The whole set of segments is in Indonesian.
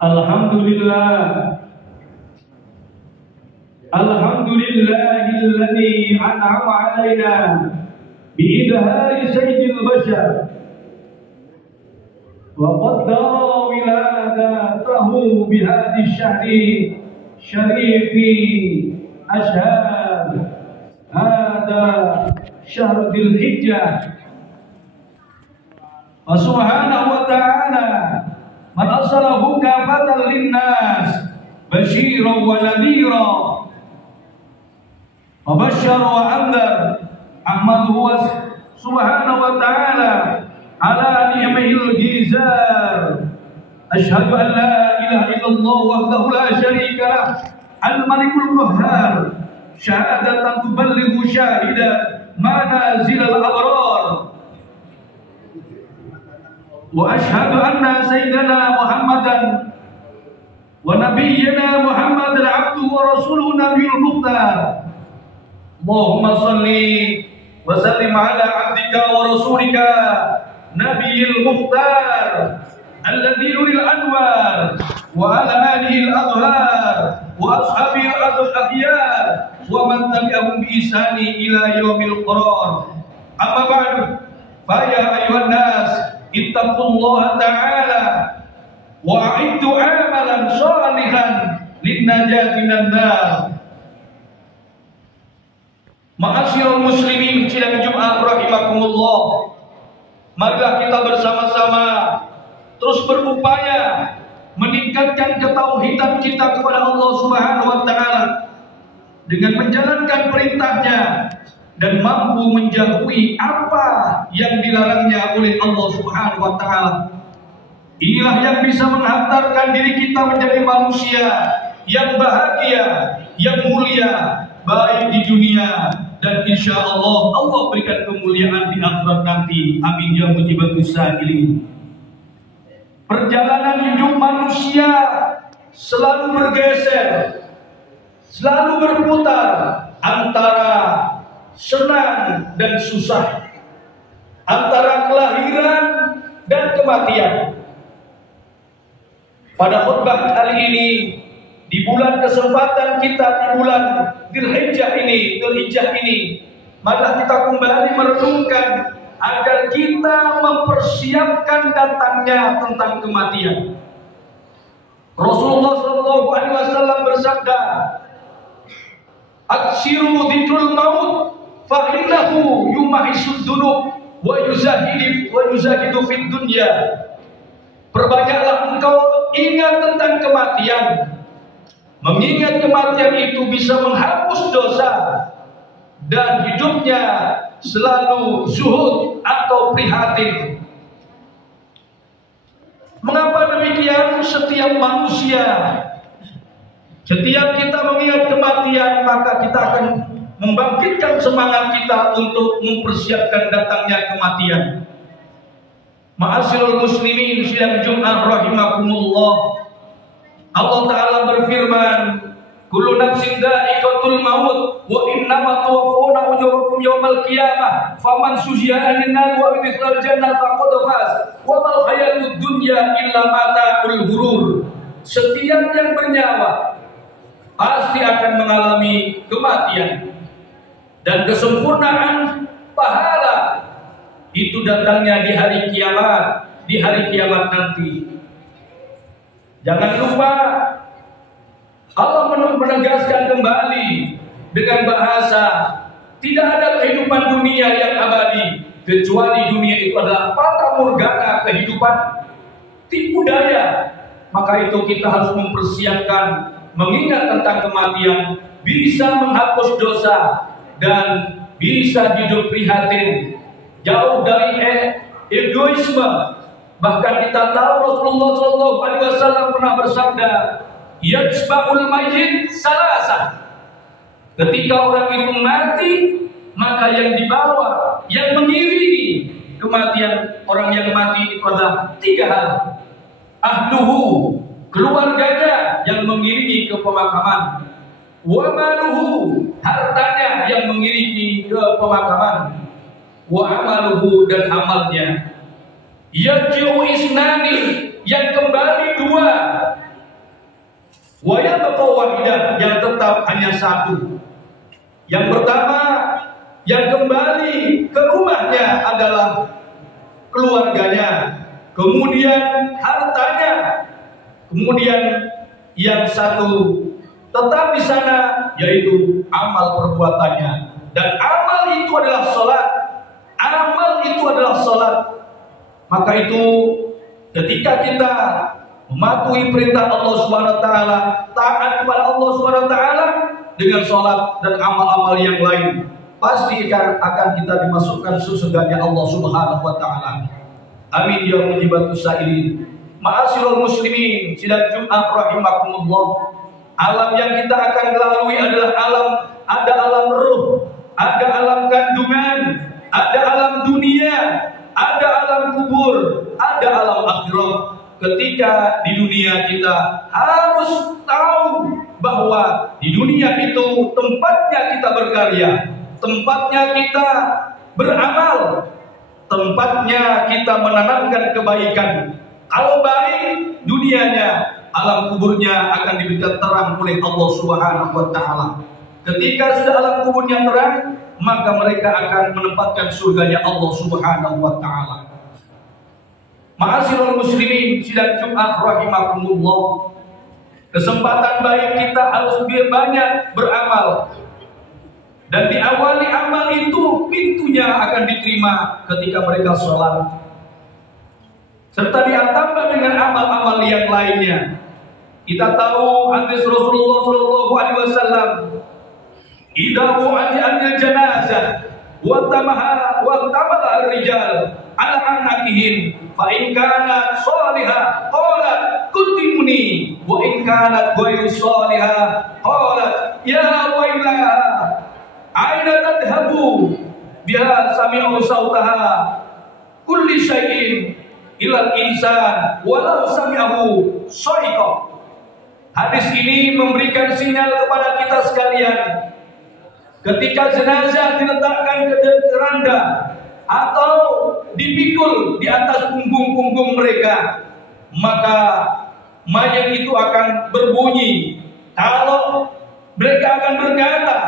Alhamdulillah, alhamdulillahilladzi an'ama 'alaina bi'idhari sayyidil bashar wa qaddara wiladatahu bihadhi syahri syarifi ashhad hada syahr dzil hijjah wa subhanahu wa ta'ala man arsalahu kafatan linnas basyiran wa nadhira wa basyara wa andhar ahmaduhu subhanahu wa ta'ala ala ni'mihil jizar asyhadu an la ilaha illallah wahdahu la syarika lah al-malikul qahhar syahadatan tuballighu syahida manazilal abrar wa ashhadu anna sayyidana Muhammadan wa nabiyyana Muhammadan abduhu wa rasuluhu nabiyul mukhtar. Allahumma salli wa sallim ala abdika wa rasulika nabiyil mukhtar alladhi nuril anwar wa ala alihi al-adhhar wa ashabihi al-akhyar wa man tabi'ahum bi ihsani ila yaumil qarar. Amma ba'du, fa ya ayyuhan nas ittaqullaha ta'ala wa a'iddu amalan shalihan linnajati minan nar. Ma'asyiral muslimin sidang Jumat rahimakumullah, marilah kita bersama-sama terus berupaya meningkatkan ketauhidan kita kepada Allah Subhanahu wa taala dengan menjalankan perintahnya dan mampu menjauhi apa yang dilarangnya oleh Allah Subhanahu wa taala. Inilah yang bisa menghantarkan diri kita menjadi manusia yang bahagia, yang mulia, baik di dunia dan insya Allah berikan kemuliaan di akhirat nanti. Amin ya mujibatus sa'ilin. Perjalanan hidup manusia selalu bergeser, selalu berputar antara senang dan susah, antara kelahiran dan kematian. Pada khutbah kali ini, di bulan kesempatan kita di bulan Dzulhijjah ini, maka kita kembali merenungkan agar kita mempersiapkan datangnya tentang kematian. Rasulullah SAW bersabda, "Aksiru dzikrul maut fa innahu yumahisud dunub wa yuzahidu fid dunya." Perbanyaklah engkau ingat tentang kematian. Mengingat kematian itu bisa menghapus dosa dan hidupnya selalu zuhud atau prihatin. Mengapa demikian? Setiap manusia, setiap kita mengingat kematian, maka kita akan membangkitkan semangat kita untuk mempersiapkan datangnya kematian. Ma'asyiral muslimin sidang Jumat rahimakumullah, Allah Ta'ala berfirman, kullu nafsin dha'iqatul maut wa innama tuwaffawna ujurakum yawmal qiyamah faman suziha 'anil nar wa udkhilal jannata faqad faz wa mal hayatud dunya illa mata'ul ghurur. Setiap yang bernyawa pasti akan mengalami kematian, dan kesempurnaan pahala itu datangnya di hari kiamat nanti. Jangan lupa Allah menegaskan kembali dengan bahasa, tidak ada kehidupan dunia yang abadi kecuali dunia itu adalah fata morgana, kehidupan tipu daya. Maka itu kita harus mempersiapkan mengingat tentang kematian, bisa menghapus dosa dan bisa hidup prihatin, jauh dari egoisme. Bahkan kita tahu Rasulullah SAW pernah bersabda, yajba'ul mayyit salasa. Ketika orang itu mati, maka yang dibawa, yang mengiringi kematian orang yang mati itu adalah 3 hal. Ahluhu, keluarganya yang mengiringi ke pemakaman. Wa maluhu, hartanya yang mengiringi ke pemakaman. Wa amaluhu, dan amalnya. Yarji'u isnani, yang kembali 2 Wa yabqa wahidah, yang tetap hanya satu. Yang pertama, yang kembali ke rumahnya adalah keluarganya, kemudian hartanya, kemudian yang satu tetap di sana, yaitu amal perbuatannya. Dan amal itu adalah sholat. Amal itu adalah sholat. Maka itu ketika kita mematuhi perintah Allah Subhanahu wa taala, taat kepada Allah Subhanahu wa taala dengan sholat dan amal-amal yang lain, pasti akan kita dimasukkan surganya Allah Subhanahu wa taala. Amin ya mujibatus sa'ilin. Ma'asyiral muslimin, sidang Jumat rahimakumullah. Alam yang kita akan lalui adalah ada alam ruh, ada alam kandungan, ada alam dunia, ada alam kubur, ada alam akhirat. Ketika di dunia kita harus tahu bahwa di dunia itu tempatnya kita berkarya, tempatnya kita beramal, tempatnya kita menanamkan kebaikan. Kalau baik dunianya, alam kuburnya akan diberikan terang oleh Allah Subhanahu wa taala. Ketika sudah alam kuburnya terang, maka mereka akan menempatkan surganya Allah Subhanahu wa taala. Ma'asyiral muslimin, sidang Jumat rahimakumullah. Kesempatan baik kita harus banyak beramal. Dan diawali amal itu pintunya akan diterima ketika mereka sholat. Serta ditambah dengan amal-amal yang lainnya. Kita tahu hadis Rasulullah sallallahu alaihi wasallam, "Idza wu'idil janazah wa tamaha ar-rijal ala anakihim fa in kanat salihah qalat kutimuni wa in kanat ghairu salihah qalat ya wailaha aina tadhhabu biha sami'u sautaha kulli syai'in ilal insan walau sami'ahu shaiqa." Hadis ini memberikan sinyal kepada kita sekalian. Ketika jenazah diletakkan ke keranda atau dipikul di atas punggung-punggung mereka, maka mayat itu akan berbunyi. Kalau mereka akan berkata,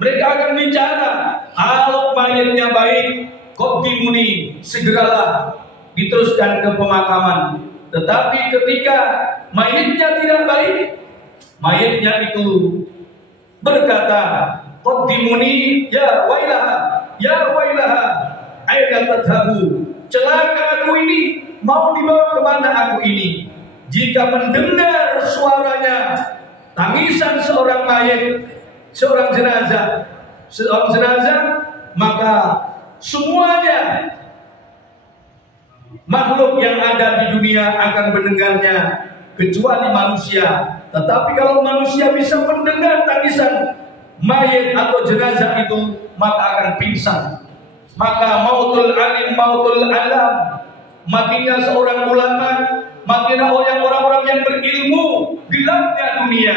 mereka akan bicara, kalau mayatnya baik, kok dimuni, segeralah diteruskan ke pemakaman. Tetapi ketika mayatnya tidak baik, mayatnya itu berkata, qaddimuni ya wailaha aina tadhabu, celaka aku ini, mau dibawa kemana aku ini? Jika mendengar suaranya tangisan seorang mayat, seorang jenazah, maka semuanya makhluk yang ada di dunia akan mendengarnya kecuali manusia. Tetapi kalau manusia bisa mendengar tangisan mayat atau jenazah itu, maka akan pingsan. Maka mautul alim, mautul alam, matinya seorang ulama, matinya orang-orang yang berilmu, gelapnya dunia.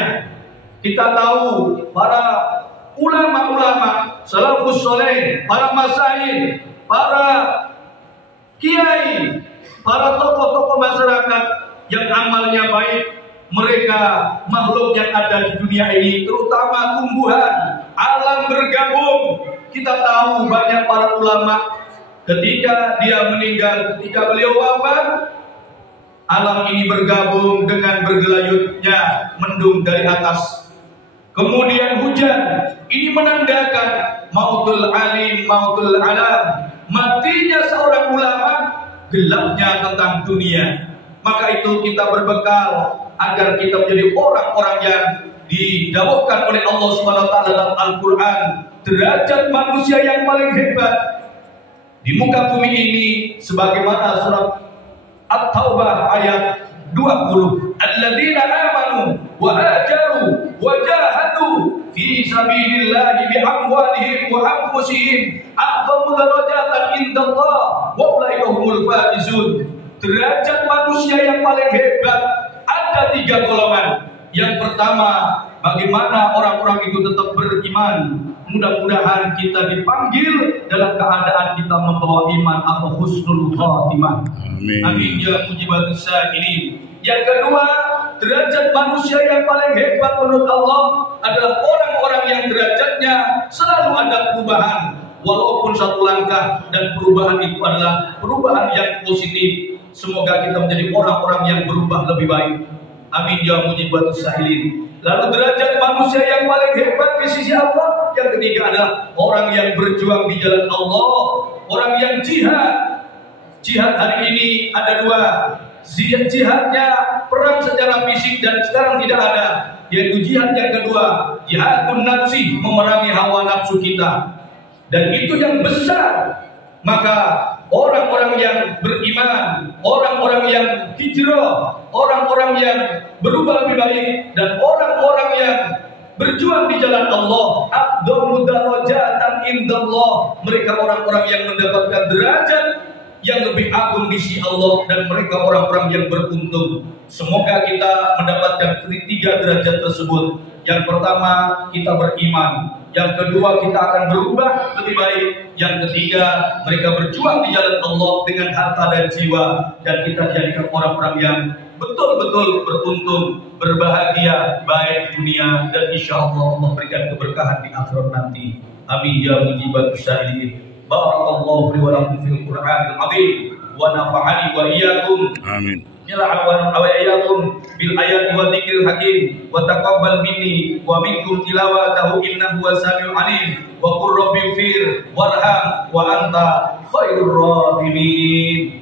Kita tahu para ulama-ulama salafus saleh, para masyayikh, para kiai, para tokoh-tokoh masyarakat yang amalnya baik, mereka makhluk yang ada di dunia ini, terutama tumbuhan, alam bergabung. Kita tahu banyak para ulama ketika dia meninggal, ketika beliau wafat, alam ini bergabung dengan bergelayutnya mendung dari atas. Kemudian hujan, ini menandakan mautul alim, mautul alam, matinya seorang ulama, gelapnya tentang dunia. Maka itu kita berbekal agar kita menjadi orang-orang yang didawahkan oleh Allah Subhanahu wa taala dalam Al-Qur'an, derajat manusia yang paling hebat di muka bumi ini, sebagaimana surat At-Taubah ayat 20, alladzina amanu wa hajaru wa jahadu fi sabilillahi bi amwalihim wa anfusihim a'zamu darajatan indallah wa ulaika humul faizun. Derajat manusia yang paling hebat ada 3 golongan. Yang pertama, bagaimana orang-orang itu tetap beriman. Mudah-mudahan kita dipanggil dalam keadaan kita membawa iman atau husnul khatimah. Amin. Amin ya mujibatus sa'ilin. Yang kedua, derajat manusia yang paling hebat menurut Allah adalah orang-orang yang derajatnya selalu ada perubahan, walaupun satu langkah, dan perubahan itu adalah perubahan yang positif. Semoga kita menjadi orang-orang yang berubah lebih baik. Amin ya mujibatus sa'ilin. Lalu derajat manusia yang paling hebat di sisi Allah yang ketiga adalah orang yang berjuang di jalan Allah, orang yang jihad. Jihad hari ini ada dua. Jihadnya perang secara fisik dan sekarang tidak ada, yaitu jihad yang kedua, jihadun nafsi, memerangi hawa nafsu kita, dan itu yang besar. Maka orang-orang yang beriman, orang-orang yang hijrah, orang-orang yang berubah lebih baik, dan orang-orang yang berjuang di jalan Allah, afdalu darajatan indallah, mereka orang-orang yang mendapatkan derajat yang lebih agung di sisi Allah, dan mereka orang-orang yang beruntung. Semoga kita mendapatkan tiga derajat tersebut. Yang pertama, kita beriman. Yang kedua, kita akan berubah lebih baik. Yang ketiga, mereka berjuang di jalan Allah dengan harta dan jiwa, dan kita jadikan orang-orang yang betul-betul beruntung, berbahagia, baik dunia, dan insya Allah memberikan keberkahan di akhirat nanti. Amin ya mujibatus sa'ilin. Barakallahu li wa lakum fil Qur'anil azim wa nafa'ani wa iyyakum. Amin. Wa iyyakum bil ayati wa dzikril hakim wa taqabbal minni wa minkum tilawatahu innahu was-sami'ul 'alim wa qur rabbi ighfir warham wa anta khairur rahimin.